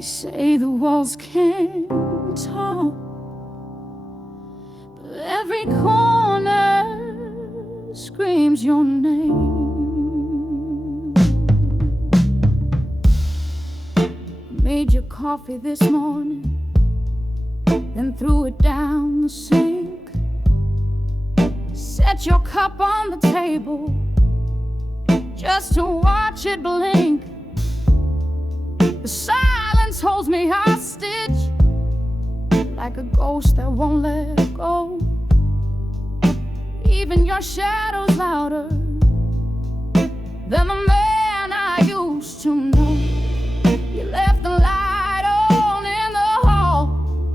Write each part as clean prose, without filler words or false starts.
They say the walls can't talk, but every corner screams your name. Made your coffee this morning, then threw it down the sink. Set your cup on the table just to watch it blink. The silence holds me hostage, like a ghost that won't let go. Even your shadow's louder than the man I used to know. You left the light on in the hall,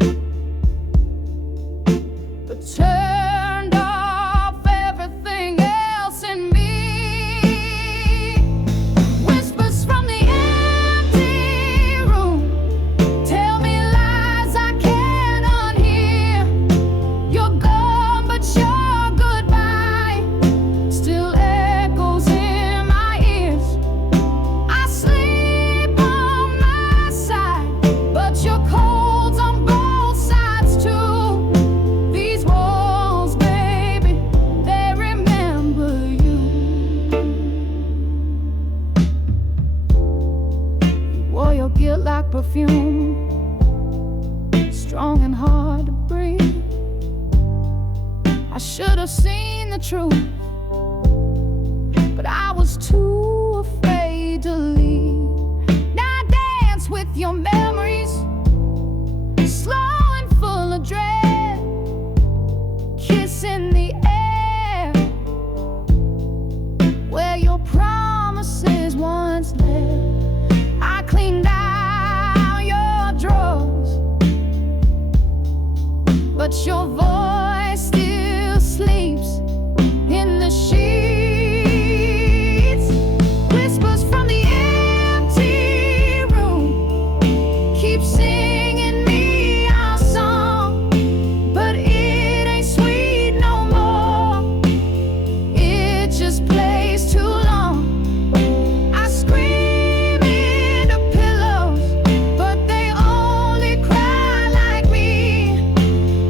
but turned off everything else in me. Whispers from the empty room tell me lies I can't unhear. You're gone, but your goodbye still echoes in my ears. I sleep on my side, but you're cold on both sides too. These walls, baby, they remember you. You wore your guilt like perfume, strong and hard to breathe. I should have seen the truth, but I was too afraid to leave. Now dance with your memories, slow and full of dread. Kiss in the air where your promises once led. I cleaned out your drawers, but your voice still sleeps in the sheets. Whispers from the empty room keep singing me our song, but it ain't sweet no more. It just plays too long. I scream into pillows, but they only cry like me.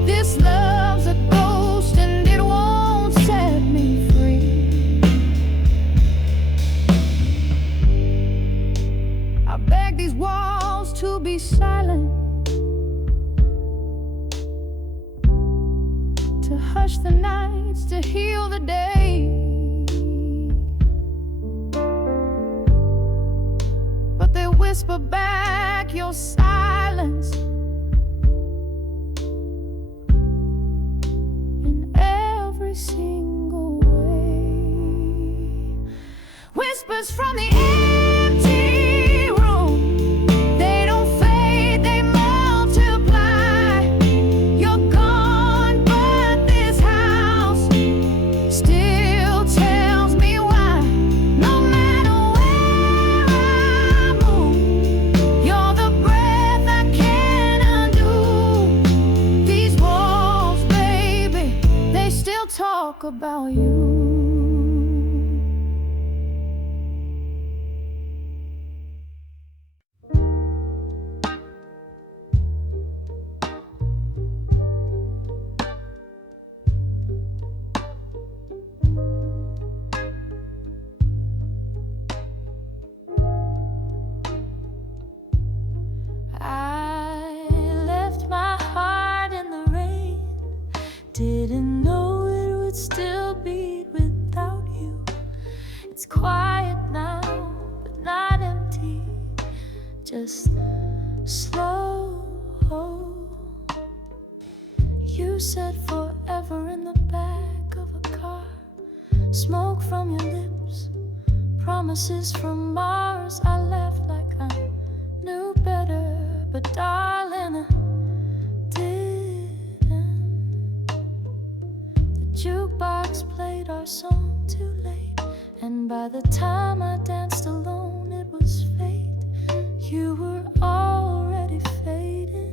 This love's a ghost and it won't set me free. I beg these walls to be silent, to hush the nights, to heal the day. But they whisper back your silence in every single way. Whispers from the empty room, they don't fade, they multiply. You're gone, but this house still tells me why. No matter where I move, you're the breath I can't undo. These walls, baby, they still talk about you. I left my heart in the rain, didn't know it would still beat without you. It's quiet now, but not empty, just slow. You said forever in the back of a car, smoke from your lips, promises from Mars. I left like I knew better, but darling, I didn't. The jukebox played our song too late, and by the time I danced alone, it was fate. You were already fading.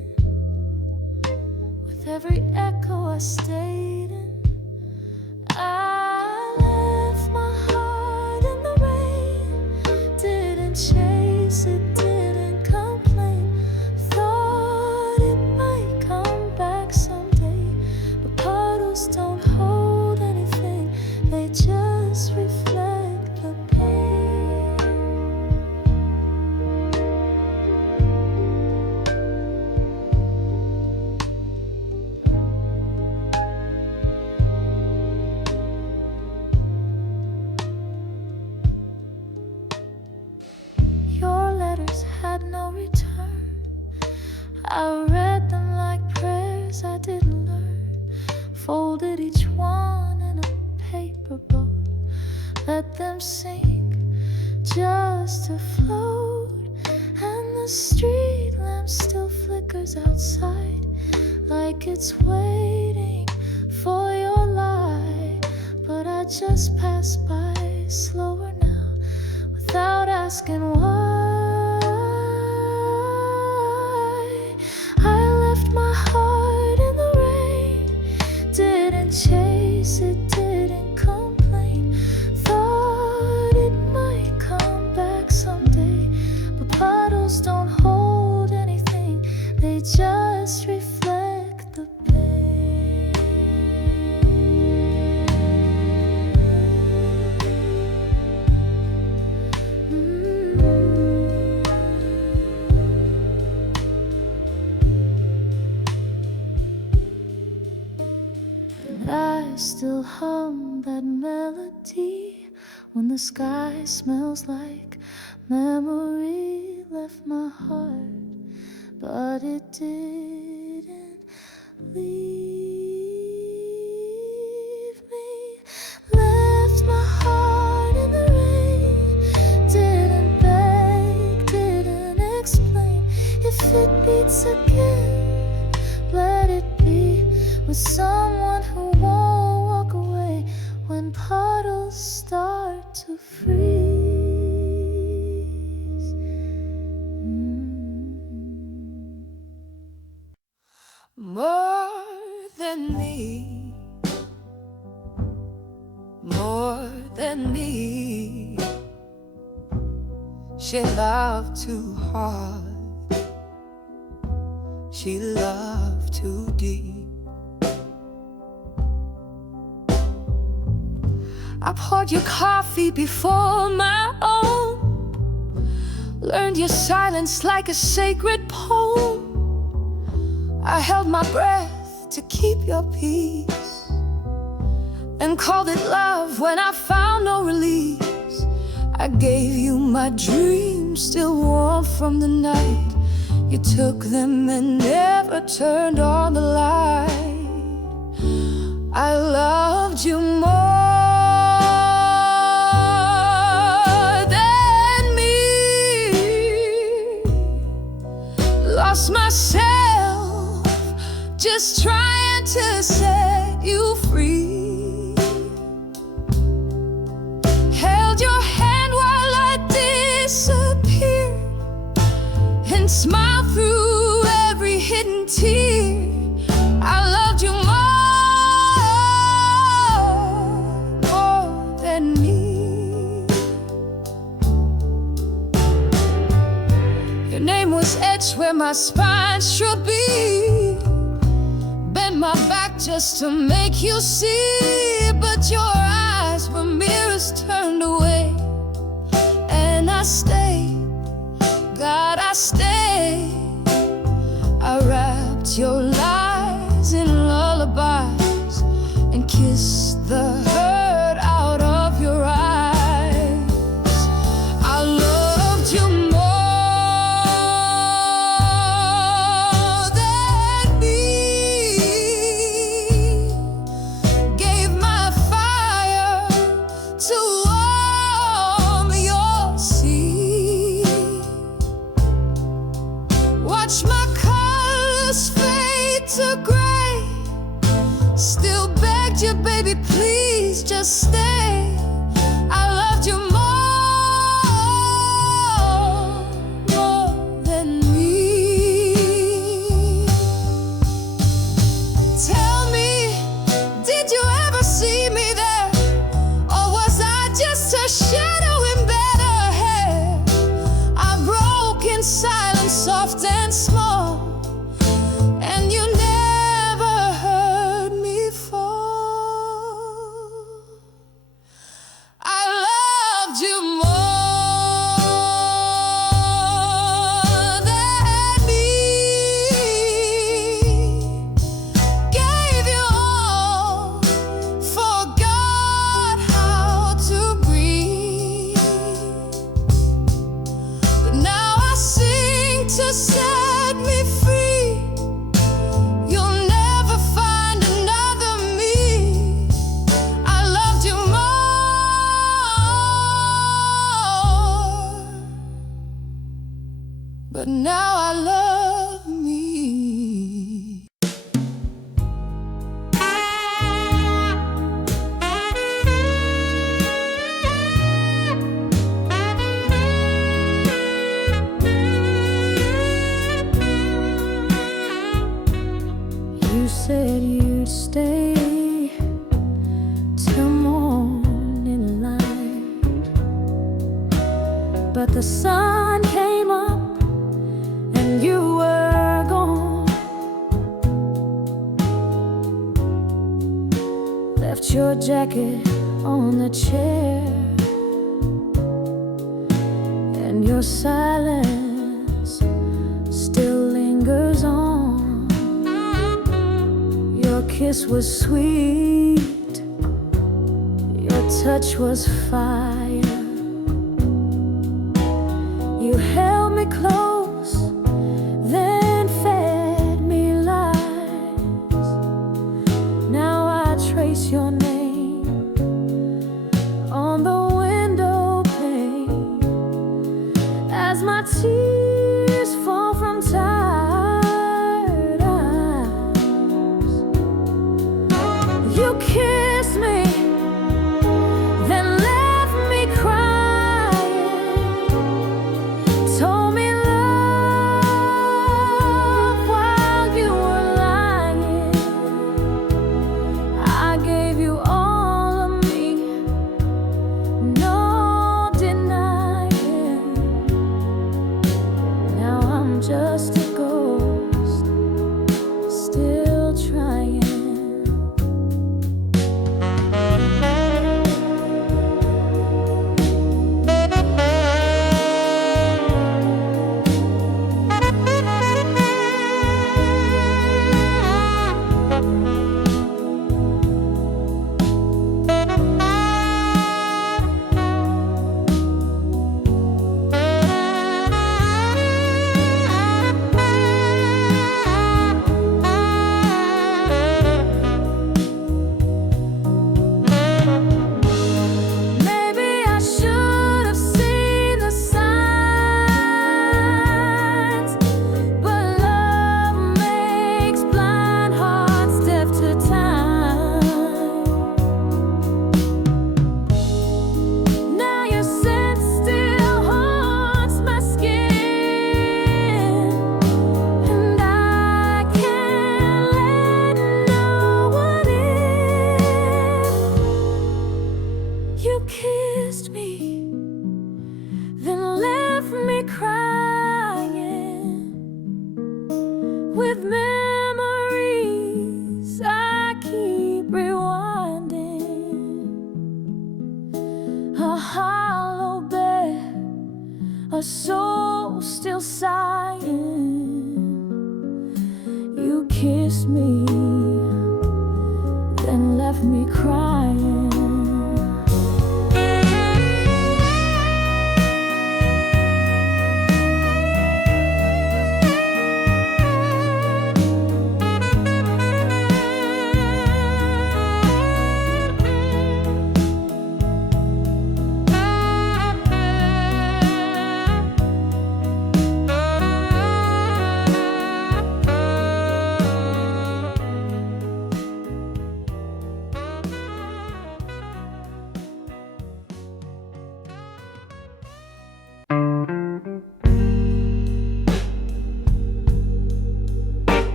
With every echo I stayed in, I left my heart in the rain, didn't chase it, didn't complain. I read them like prayers I didn't learn, folded each one in a paper boat, let them sink just to float. And the street lamp still flickers outside, like it's waiting for your light. But I just pass by slower now, without asking why. I left my heart in the rain, didn't chase it, didn't complain. Thought it might come back someday, but puddles don't hold anything, they just reflect the pain. And I still hum that melody when the sky smells like memory. Left my heart, but it didn't leave me. Left my heart in the rain, didn't beg, didn't explain. If it beats again, let it be with someone who won't walk away when puddles start to freeze. More than me, more than me. She loved too hard, she loved too deep. I poured your coffee before my own, learned your silence like a sacred poem. I held my breath to keep your peace, and called it love when I found no release. I gave you my dreams, still warm from the night. You took them and never turned on the light. I loved you more than me. Lost myself just trying to set you free. Held your hand while I disappeared, and smiled through every hidden tear. I loved you more than me. Your name was etched where my spine should be. Bent my back just to make you see, but your eyes were mirrors turned away. And I stayed, God, I stayed. I wrapped your lies in lullabies and kissed the hurt out of your eyes. I loved you more than me. Gave my fire to warm your sea. Watch my colors fade to gray. Still begged you, baby, please just stay. I loved you more than me. Tell me, did you ever see me there? Or was I just a shadow in better hair? I broke in silence, soft and small, and you never heard me fall. I loved you more than me. Gave you all, forgot how to breathe. But now I see but now I love me. You said you'd stay till morning light, but the sun came up and you were gone. Left your jacket on the chair, and your silence still lingers on. Your kiss was sweet, your touch was fire. You held me close, then fed me lies. Now I trace your name on the window pane as my tears fall from tired eyes. You kissed me, then left me crying. Told me love while you were lying. I gave you all of me, no denying. Now I'm just a ghost, still trying. You kissed me, then left me crying. With memories I keep rewinding. A hollow bed, a soul still sighing. You kissed me, then left me crying.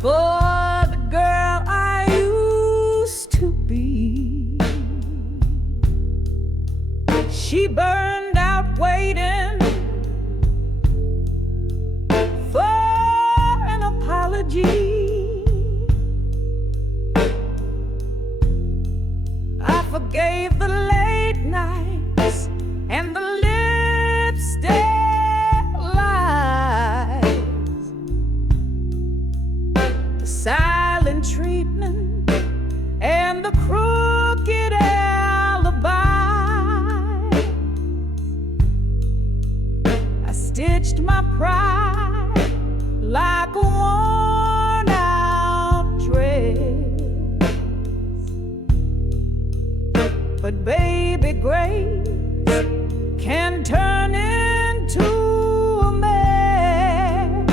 For the girl I used to be, she burned out waiting for an apology. I forgave the late nights and the lipstick lies, the silent treatment and the crooked But baby, grace can turn into a mess.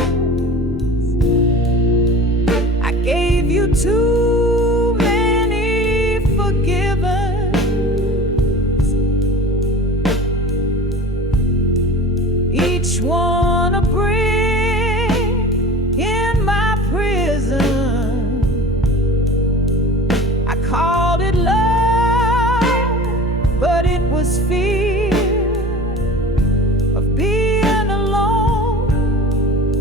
I gave you too many forgivens, each one a brick in my prison. I called it love, but it was fear of being alone,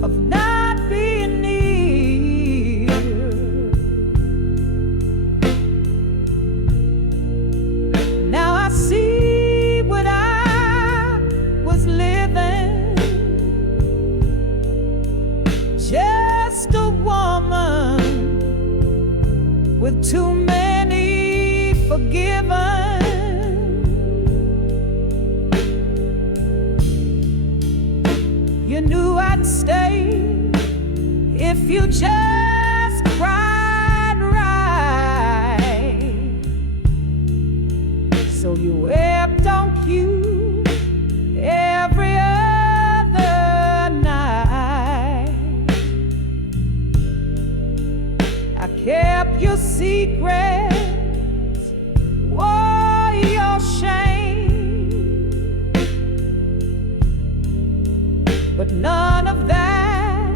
of not being near. Now I see what I was living, just a woman with too many forgiven. You knew I'd stay if you just cried right. So you wept on cue every other night. I kept your secrets, wore your shame, but none of that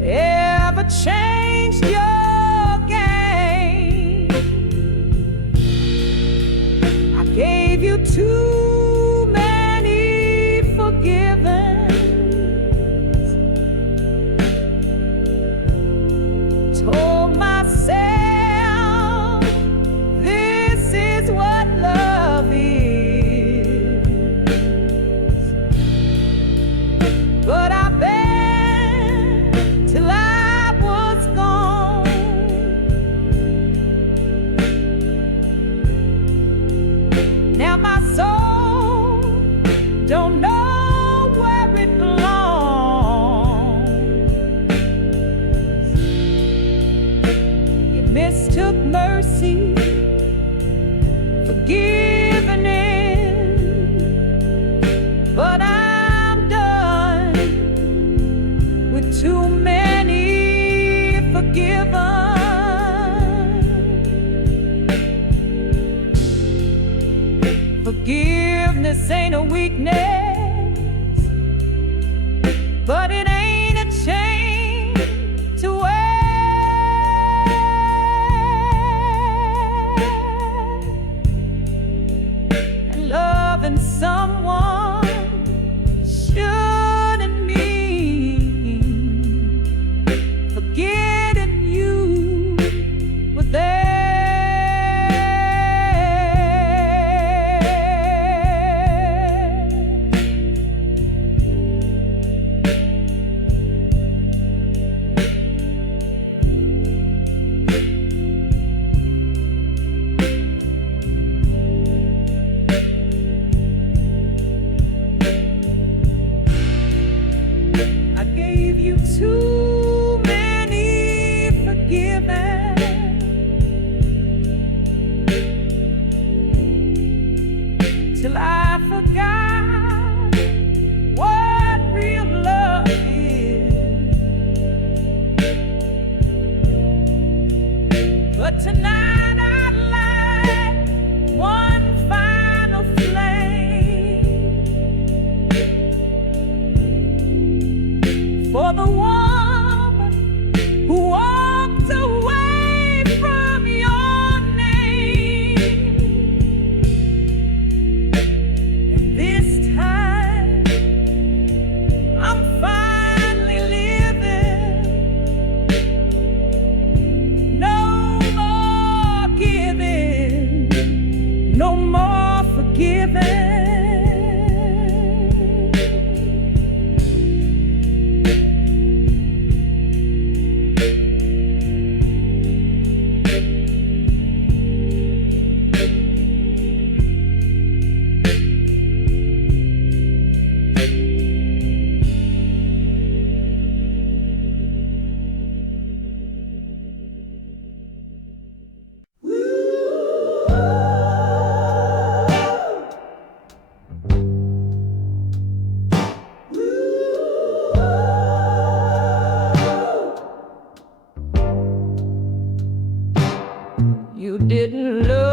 ever changed your game. I gave you too many forgivens, told myself this is what love is, but I bent till I was gone. Now my soul don't know where it belongs. You mistook mercy for giving in, but I'm done with too many forgiven. Forgiveness ain't a weakness, but it ain't a chain to wear. And loving someone shouldn't mean forgetting you were there.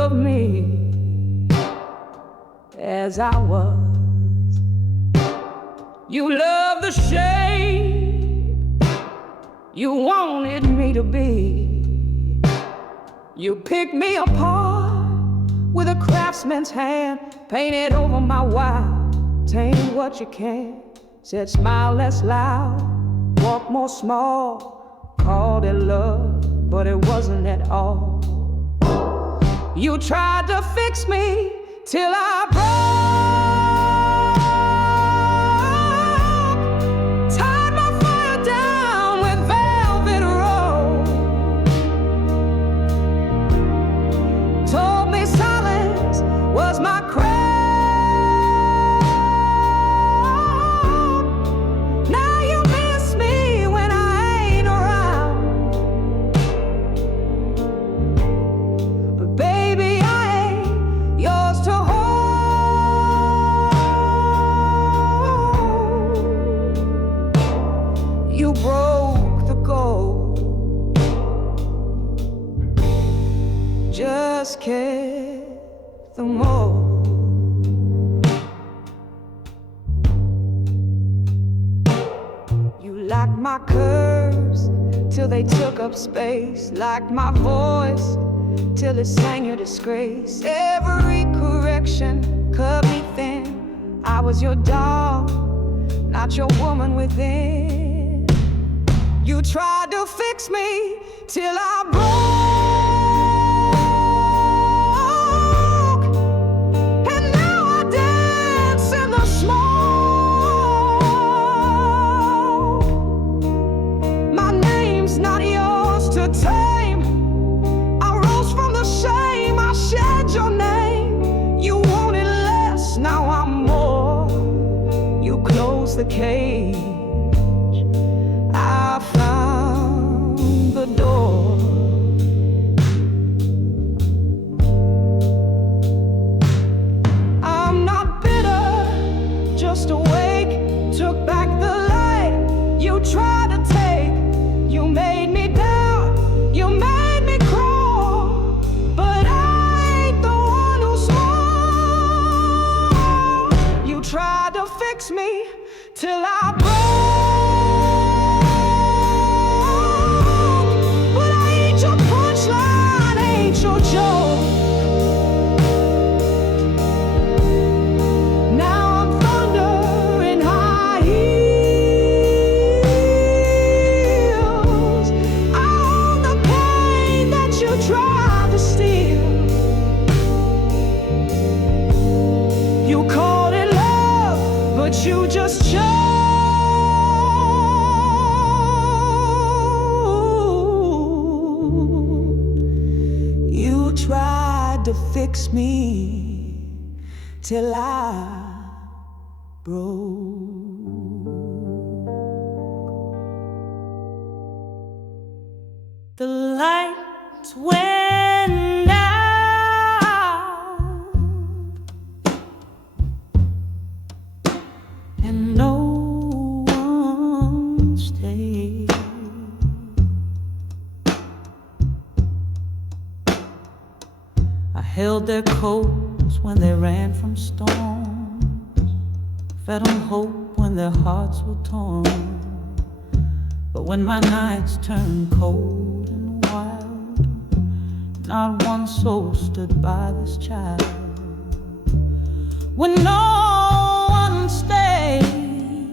love me as I was. You love the shape you wanted me to be. You picked me apart with a craftsman's hand, painted over my wild, tamed what you can. Said smile less loud, walk more small, called it love, but it wasn't at all. You tried to fix me till I broke, tied my fire down with velvet rope, told me silence was my crown. Now you miss me when I ain't around, but baby I ain't yours to hold. You broke the gold, just kept the mold. You liked my curves till they took up space, liked my voice till it sang your disgrace. Every correction cut me thin. I was your dog, not your woman within. You tried to fix me till I broke, and now I dance in the smoke. My name's not yours to tame. I rose from the shame, I shed your name. You wanted less, now I'm more. You closed the cage, I found the door. I'm not bitter, just awake. Took back the light you tried to take. You made me doubt, you made me crawl, but I ain't the one who's small. You tried to fix me till I broke, but I ain't your punchline, ain't your joke. Now I'm thunder in high heels. I own the pain that you tried to steal. You called it love, but you just chose. You tried to fix me till I broke. The lights went out, and no one stayed. I held their coats when they ran from storms, fed them hope when their hearts were torn. But when my nights turned cold and wild, not one soul stood by this child. When no one stayed,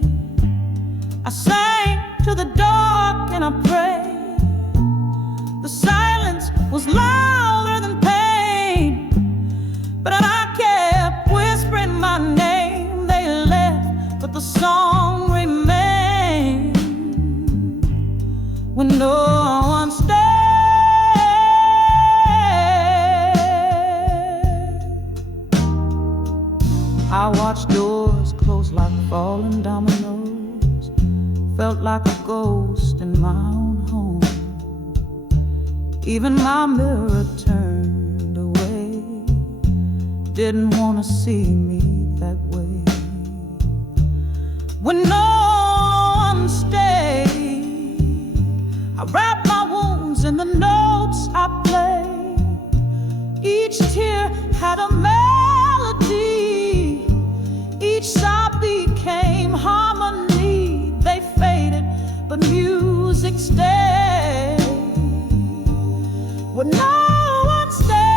I sang to the dark and I prayed. The silence was louder than pain, but I kept whispering my name. They left, but the song remained. When no one stayed, I watched doors close like falling dominoes. Felt like a ghost in my own home. Even my mirror turned away, didn't want to see me that way. When no one stayed, I wrapped my wounds in the notes I played. Each tear had a melody. Each sigh became harmony. They faded, but music stayed. When no one stayed.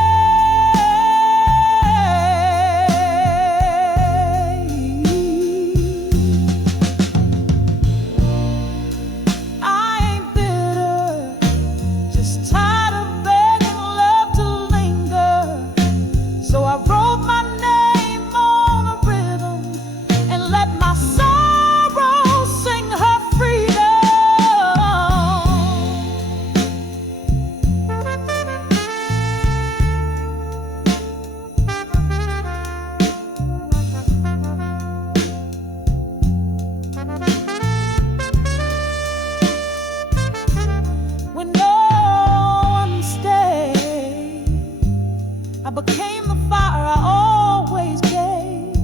I became the fire I always gave.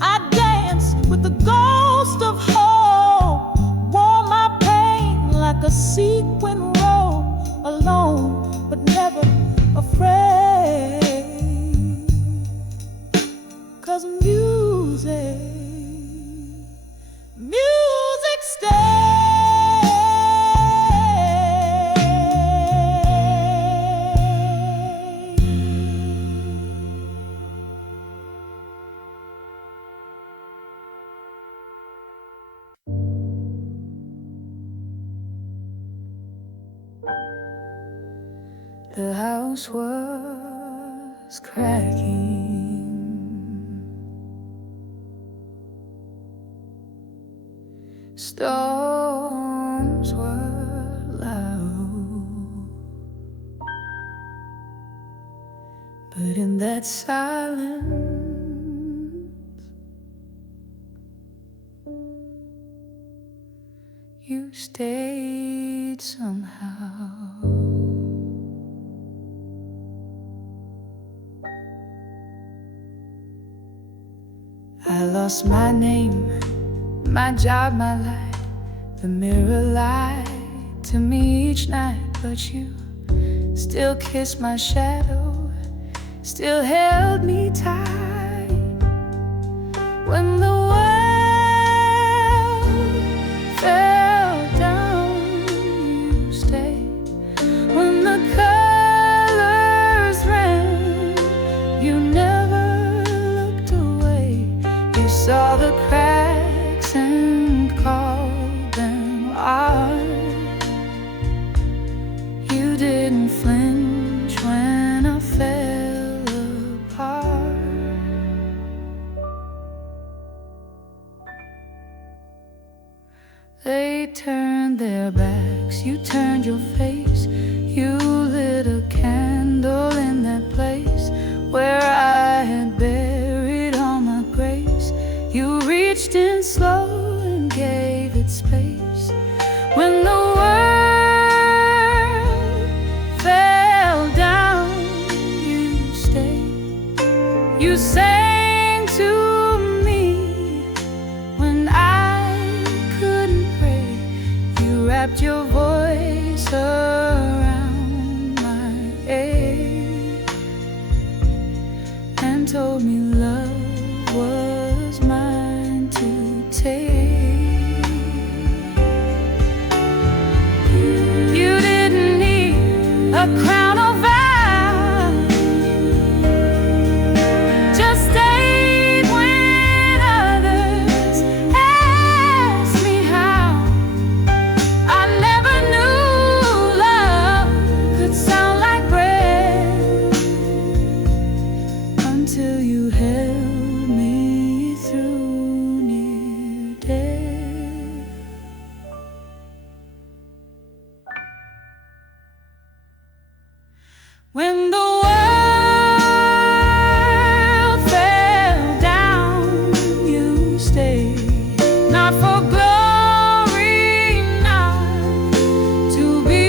I danced with the ghost of hope, wore my pain like a sequin robe, alone but never afraid. 'Cause music stays. The house was cracking. Storms were loud, but in that silence, you stayed somehow. I lost my name, my job, my life. The mirror lied to me each night, but you still kissed my shadow, still held me tight. When the world fell down, you stayed. When the colors ran, you never looked away. You saw the cracks and called them art. You didn't flinch when I fell apart. They turned their backs, you turned your face. You lit a candle in that place where I had buried all my grace. You reached in slow and gave it space. When the world fell down, you stayed. You sang to me when I couldn't pray. You wrapped your voice around my ache and told me love was mine to take. You didn't need a crown or vow, just stayed when others asked me how. I never knew love could sound like bread until you held me through near death. When the world fell down, you stayed. Not for glory, not to be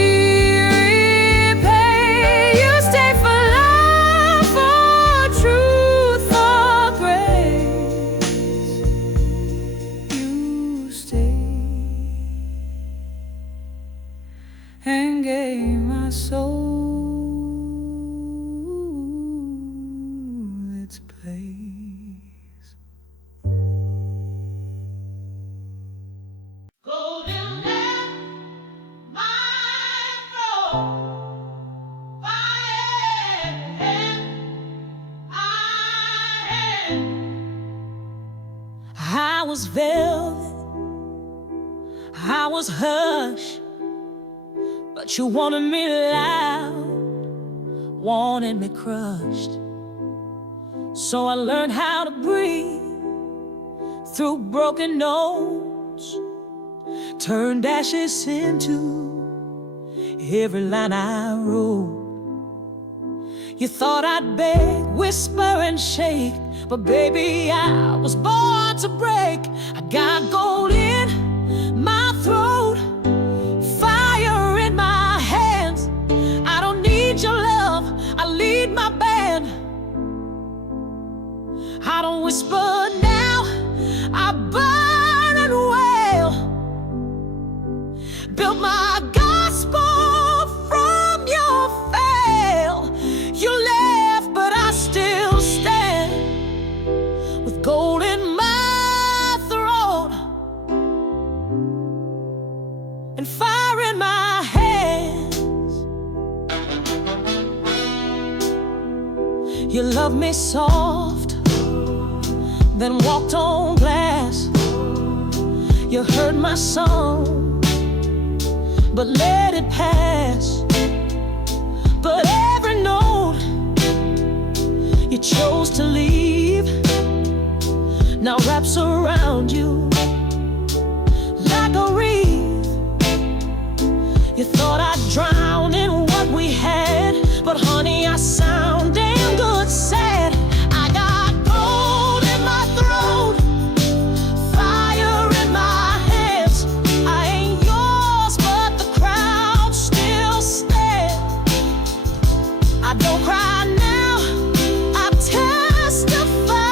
repaid. You stayed for love, for truth, for I was velvet, I was hush, but you wanted me loud, wanted me crushed. So I learned how to breathe through broken notes, turned ashes into every line I wrote. You thought I'd beg, whisper and shake, but baby, I was born to break. I got gold in my throat, fire in my hands. I don't need your love, I lead my band. I don't whisper now, I burn and wail. Built my gospel from your fail. You left, but I still stand with gold in my throat and fire in my hands. You loved me soft, then walked on glass. You heard my song, but let it pass. But every note you chose to leave now wraps around you like a wreath. You thought I'd drown in what we had, but honey, I sound damn good sad. I got gold in my throat, fire in my hands. I ain't yours, but the crowd still stares. I don't cry now, I testify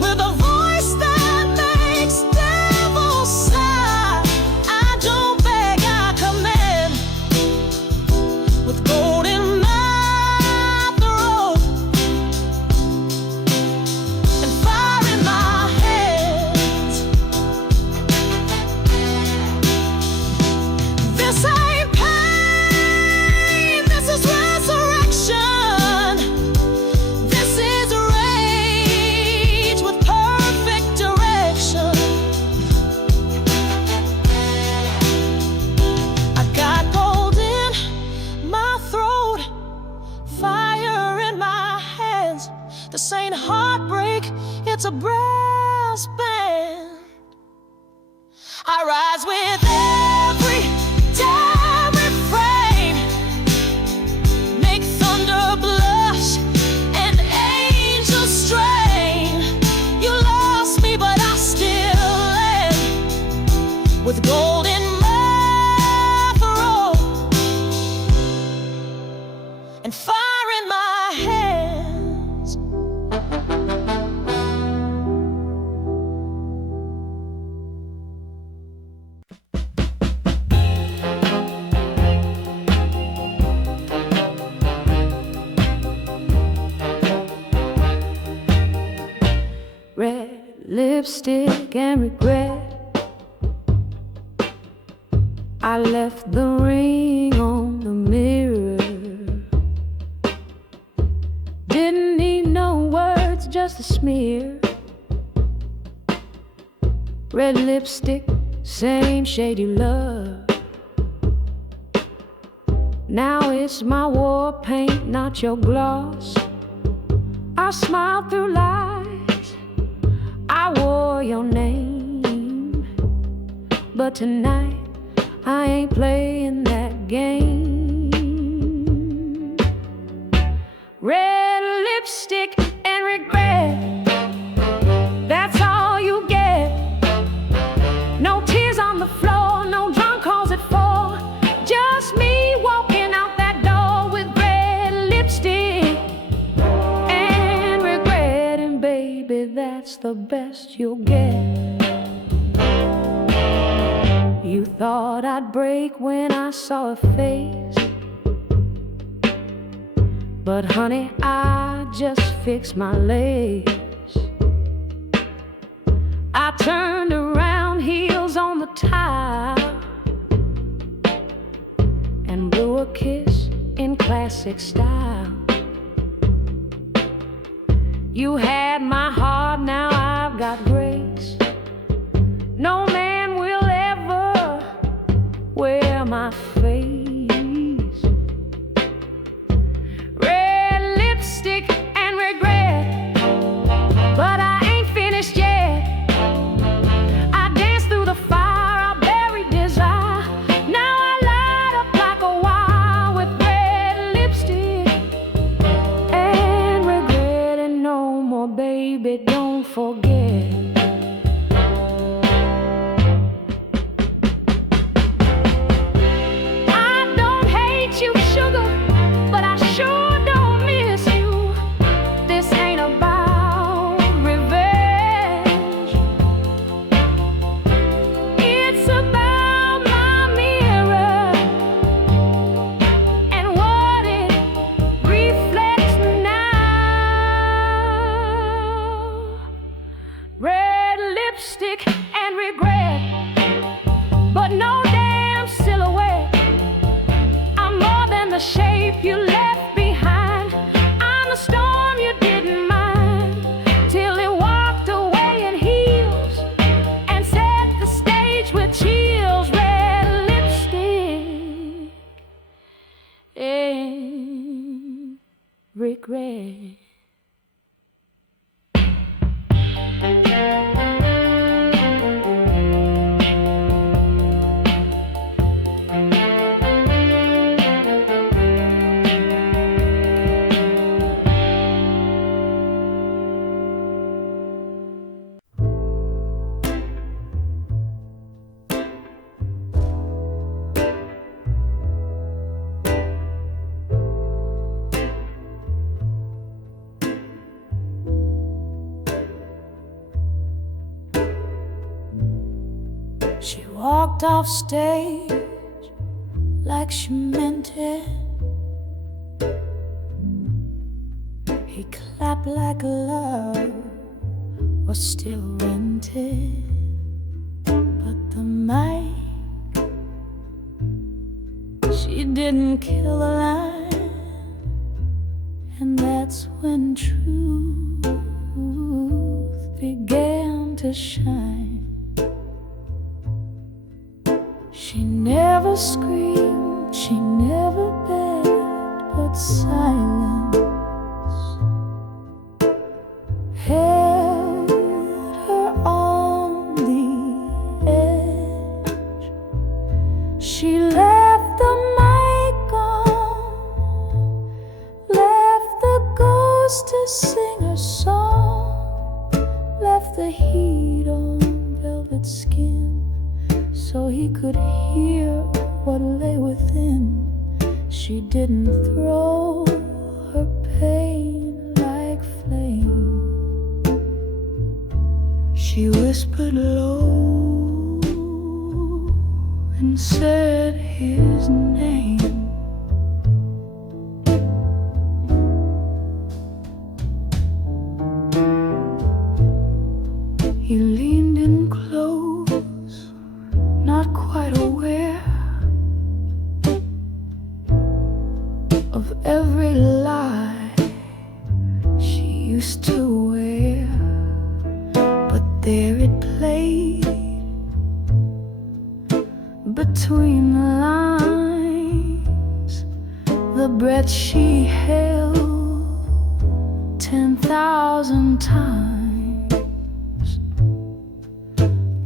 with a voice that makes devils sigh. I don't beg, I command with gold in my throat and fire in my hands. This ain't pain, this is resurrection. This is rage with perfect direction. I got gold in my throat, fire in my hands. This ain't heartbreak, it's a brass band. I rise with every damn refrain, make thunder blush and angels strain. You lost me, but I still am with gold in my throat and fire in my hands. Red lipstick and regret. I left the ring on the mirror. Didn't need no words, just a smear. Red lipstick, same shade you love. Now it's my war paint, not your gloss. I smiled through lies, I wore your name. But tonight, I ain't playing that game. Red lipstick and regret, that's all you get. No tears on the floor, no drunk calls at 4. Just me walking out that door with red lipstick and regret. And baby, that's the best you'll get. You thought I'd break when I saw a face, but honey, I just fixed my lace. I turned around, heels on the tile, and blew a kiss in classic style. You had my heart, now I've got grace. No man will ever wear my face. Red lipstick and regret, but I ain't finished yet. I danced through the fire, I buried desire. Now I light up like a wire with red lipstick and regret. And no more, baby, don't forget. Red lipstick and regret, but no damn silhouette. I'm more than the shape you left behind. I'm the storm you didn't mind, till it walked away in heels and set the stage with chills. Red lipstick and regret. She walked off stage like she meant it. He clapped like love was still rented. But the mic, she didn't kill the line. And that's when truth began to shine. She never screamed, she never begged, but silence held her on the edge. She left the mic on, left the ghost to sing her song, left the heat on velvet skin, so he could hear what lay within. She didn't throw her pain like flame. She whispered low and said his name. He leaned in close, not quite aware of every lie she used to wear. But there it played between the lines, the breath she held 10,000 times.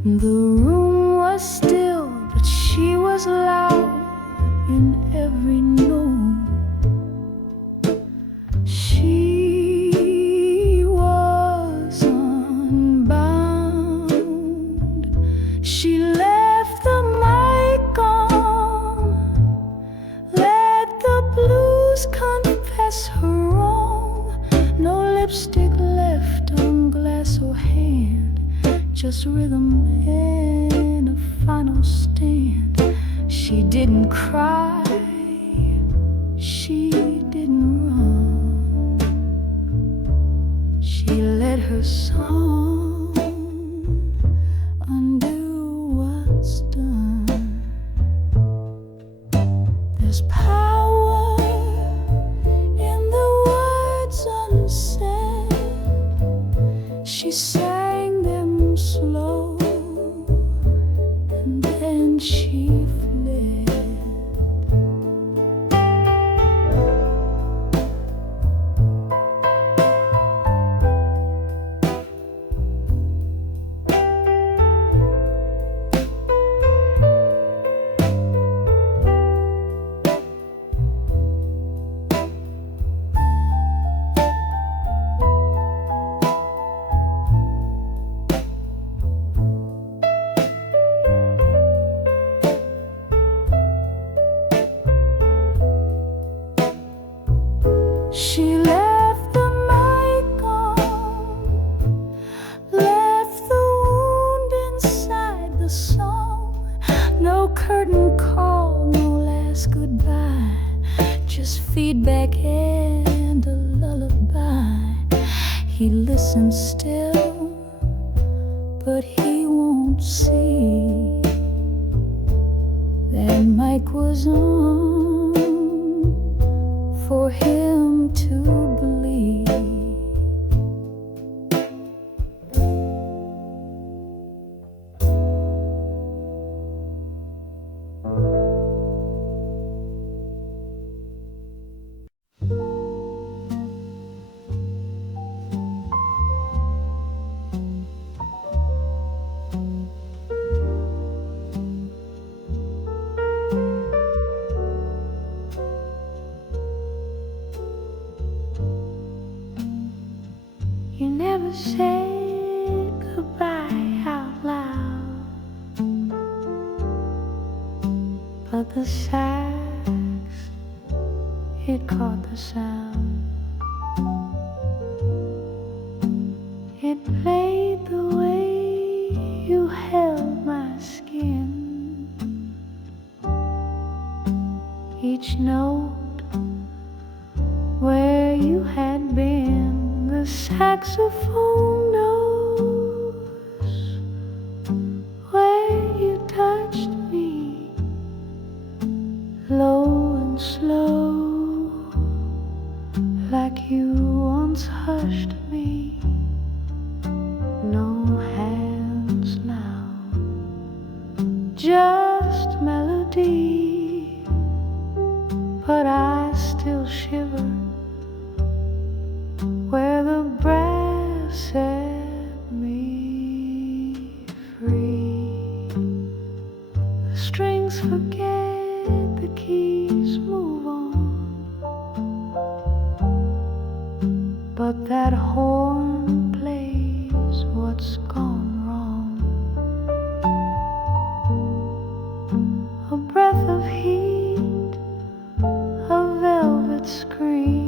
The room was still, but she was loud in every note. She was unbound. She left the mic on, let the blues confess her wrong. No lipstick left on glass or hand, just rhythm and a final stand. She didn't cry, she didn't run. She let her song undo what's done. There's power in the words unsaid. She left the mic on, left the wound inside the song. No curtain call, no last goodbye, just feedback and a lullaby. He listens still, but he won't see that mic was on for him to believe. You never said goodbye out loud, but the sax, it caught the sound. It played the way you held my skin. Each note where you had been. The saxophone knows where you touched me, low and slow, like you once hushed me. No hands now, just melody, but I still shiver where the brass set me free. The strings forget, the keys move on, but that horn plays what's gone wrong. A breath of heat, a velvet scream.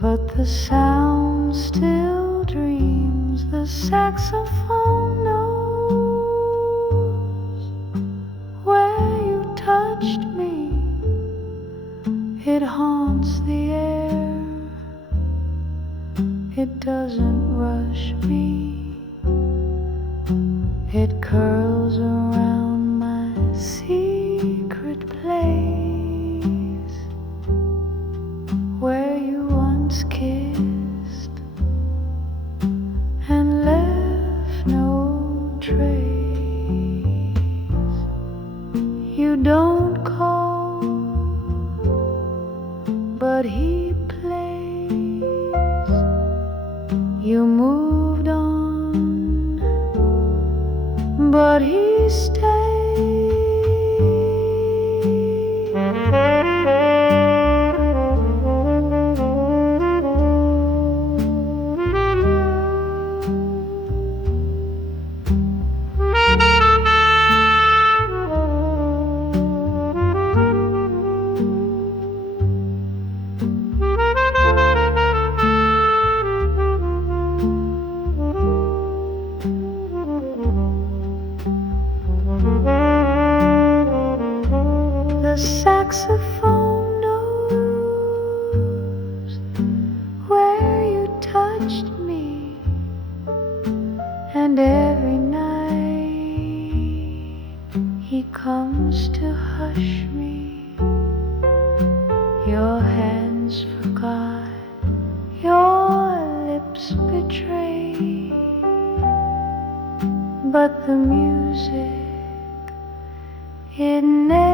But the sound still dreams. The saxophone knows where you touched me. It haunts the air, it doesn't rush me. It curls around my secret place where you once kissed and left no trace. You don't call, but he plays. You moved on, but he stays. The saxophone knows where you touched me, and every night he comes to hush me. Your hands forgot, your lips betray, but the music, it never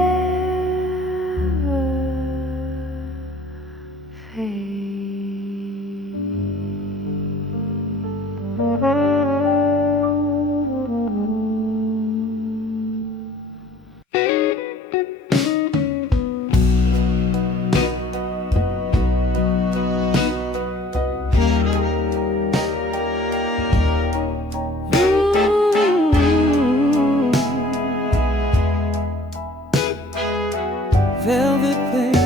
fades. velvet thing.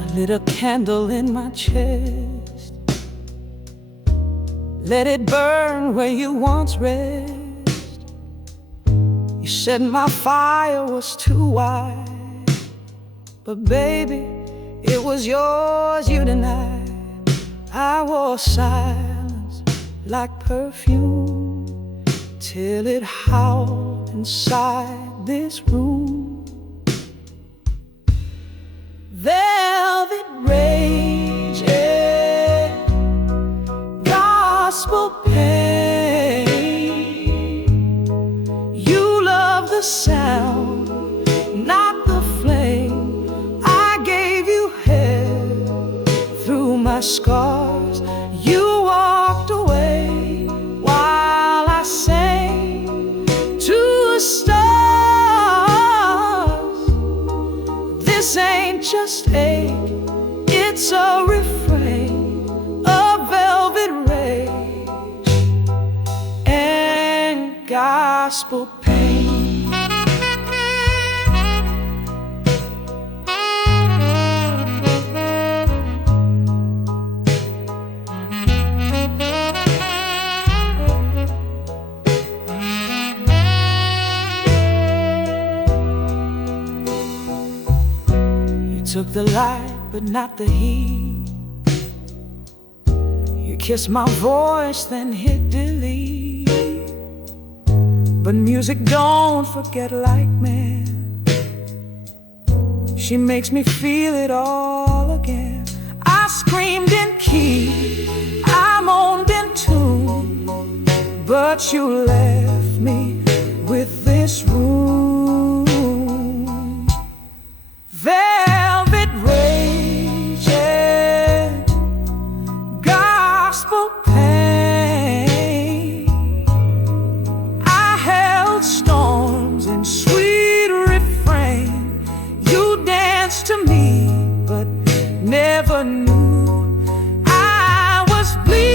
I lit a candle in my chest, let it burn where you once rest. You said my fire was too wide, but baby, it was yours you denied. I wore silence like perfume till it howled inside this room. Velvet rage, gospel pain. You love the sound, not the flame. I gave you hell through my scars. You walked away while I sang to the stars. This ain't just ache, it's a refrain of velvet rage and gospel pain. Took the light, but not the heat. You kissed my voice, then hit delete. But music don't forget like man. She makes me feel it all again. I screamed in key, I moaned in tune, but you left me with this room. Velvet rage, gospel pain. I held storms in sweet refrain. You danced to me, but never knew I was bleeding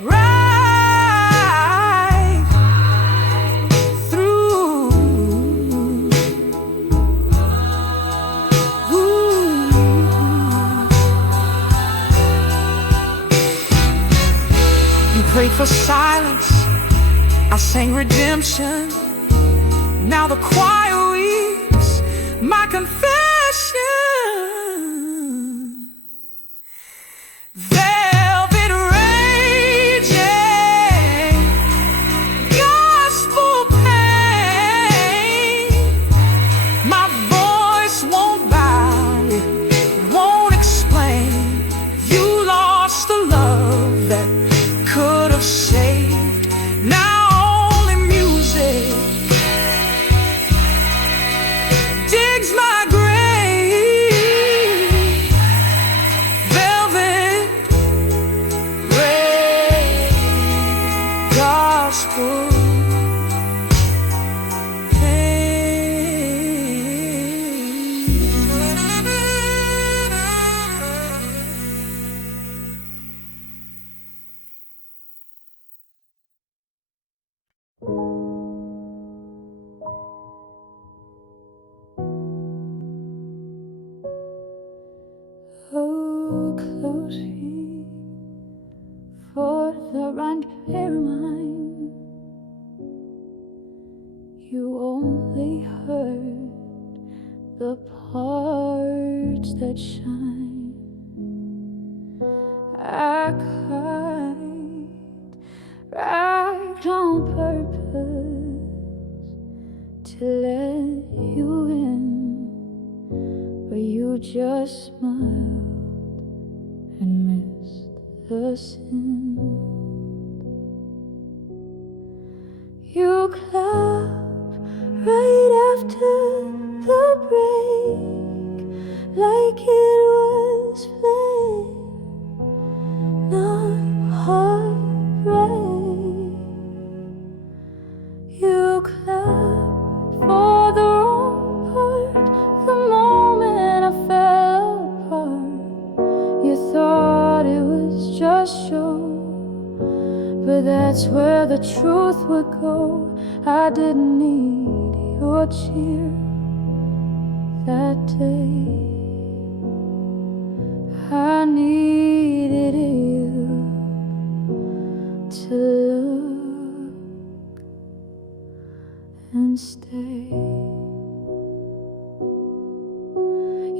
right through. You prayed for silence, I sang redemption. Now the choir reads my confession. Velvet rage, gospel pain. My voice won't bow, it won't explain. You lost the love that could have saved. Now only music digs my grave. Velvet rage, gospel oh, close here for the unfair mind. You only heard the parts that shine. I cried right on purpose to let you in, but you just smiled and missed the sin. You clap right after the break, like it was flame, not heartbreak. You clap for the wrong part, the moment I fell apart. You thought it was just show, but that That's where the truth would go. I didn't need your cheer that day. I needed you to look and stay.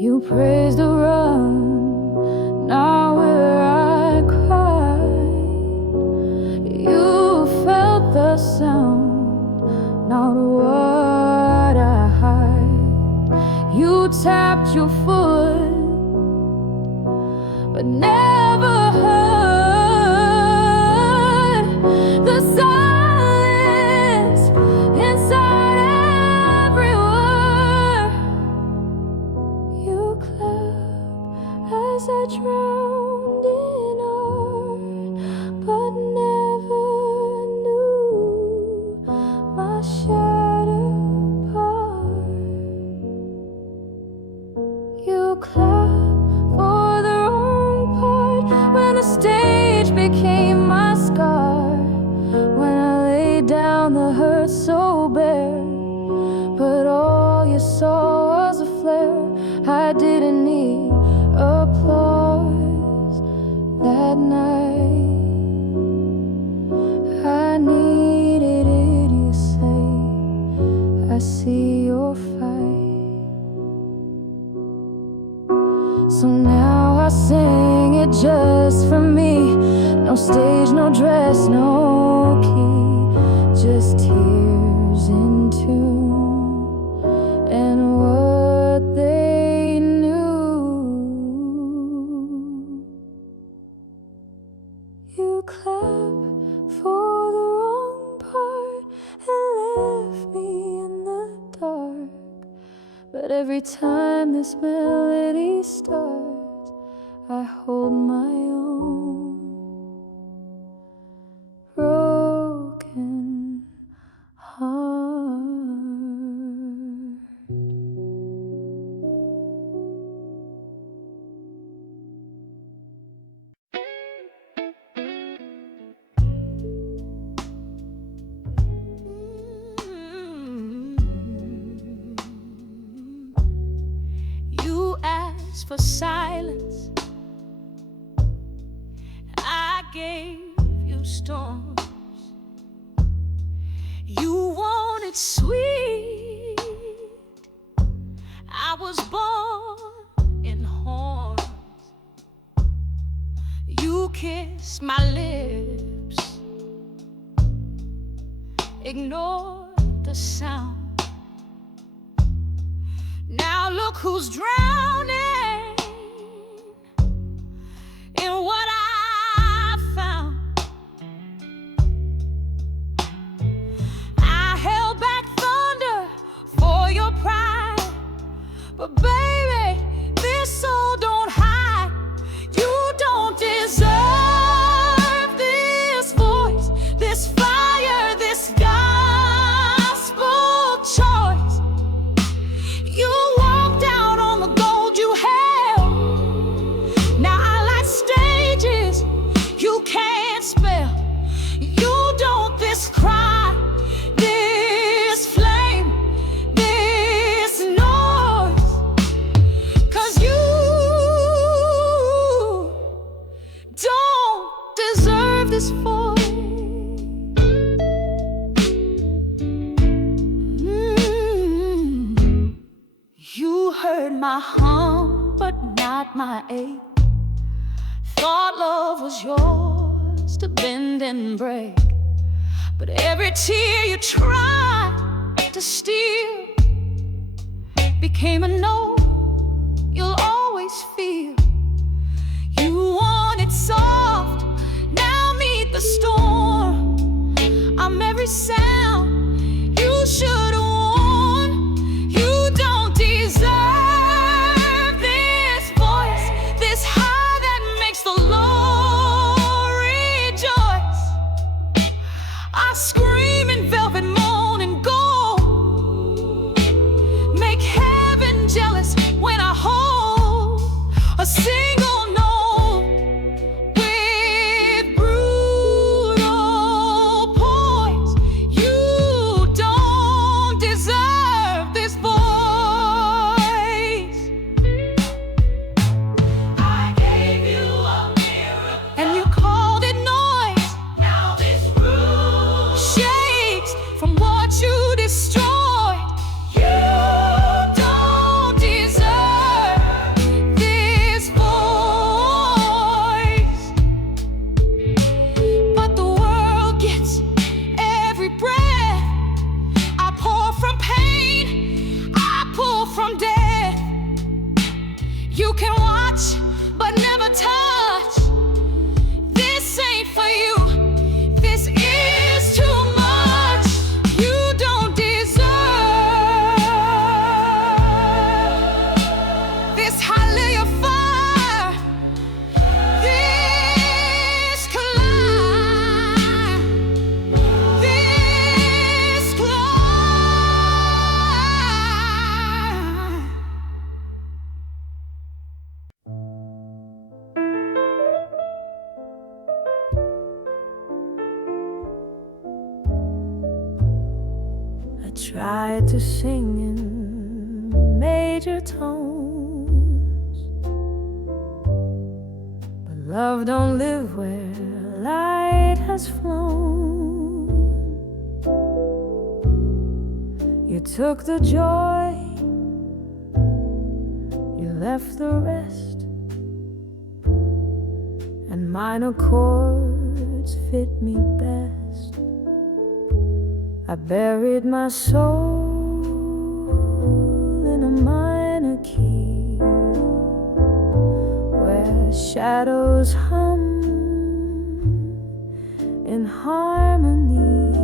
You praised the run, now where I cried. You felt the sound, not what I hide. You tapped your foot, but never heard the silence inside every word. You clapped as I drowned in art, but never knew my shattered part. You clapped for the wrong part when the stage became my scar, when I laid down the hurt so bare, but all you saw was a flare. I didn't need applause that night. I needed it, you say. I see your fight. So now I sing it just for me. No stage, no dress, no key, just tears in tune and what they knew. You clapped for the wrong part and left me in the dark. But every time this melody starts, I hold my own broken heart. You asked for silence, I gave you storms. You wanted sweet, I was born in horns. You kissed my lips, ignored the sound. Now look who's drowning in what I found. I held back thunder for your pride, but baby, this soul don't hide. You don't deserve this voice, this fire, this gospel choice. You walked out on the gold you held. Now I light stages you can't spell. You don't this cry, this flame, this noise, 'cause you don't deserve this voice. You heard my hum, but not my ache. Thought love was yours to bend and break, but every tear you tried to steal became a note you'll always feel. You wanted soft, now meet the storm. I'm every sound you should have worn. You don't deserve this voice, this high that makes the Lord rejoice. I scream in velvet, moan and gold, make heaven jealous when I hold a single note with brutal tried to sing in major tones, but love don't live where light has flown. You took the joy, you left the rest, and minor chords fit me best. I buried my soul in a minor key, where shadows hum in harmony,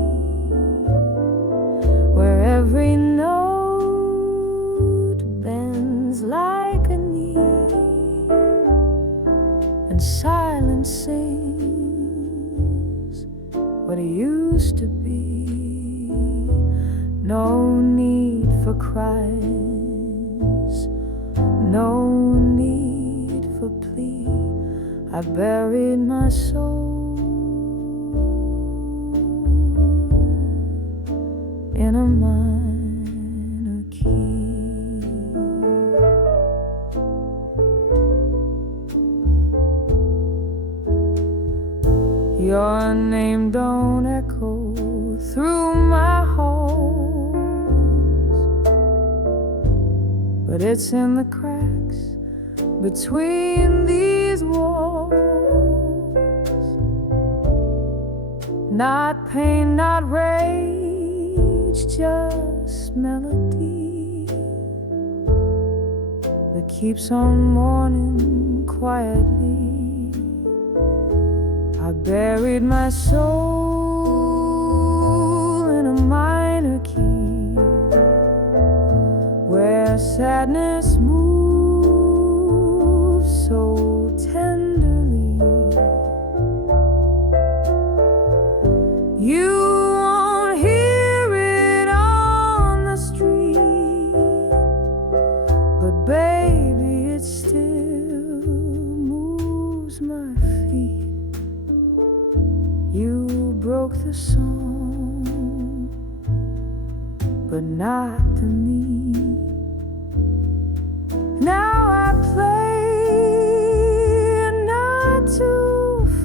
where every note bends like a knee, and silence sings what it used to be. No need for cries, no need for plea. I buried my soul in a minor key. Your name don't echo through my halls, but it's in the cracks between these walls. Not pain, not rage, just melody that keeps on mourning quietly. I buried my soul in a minor key, where sadness moves so tenderly. You won't hear it on the street, but baby, it still moves my feet. You broke the song, but not to me. Now I play not to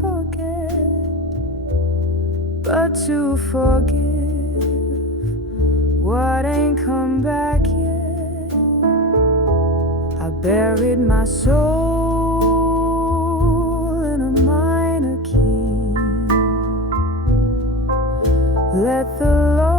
forget, but to forgive what ain't come back yet. I buried my soul in a minor key. Let the Lord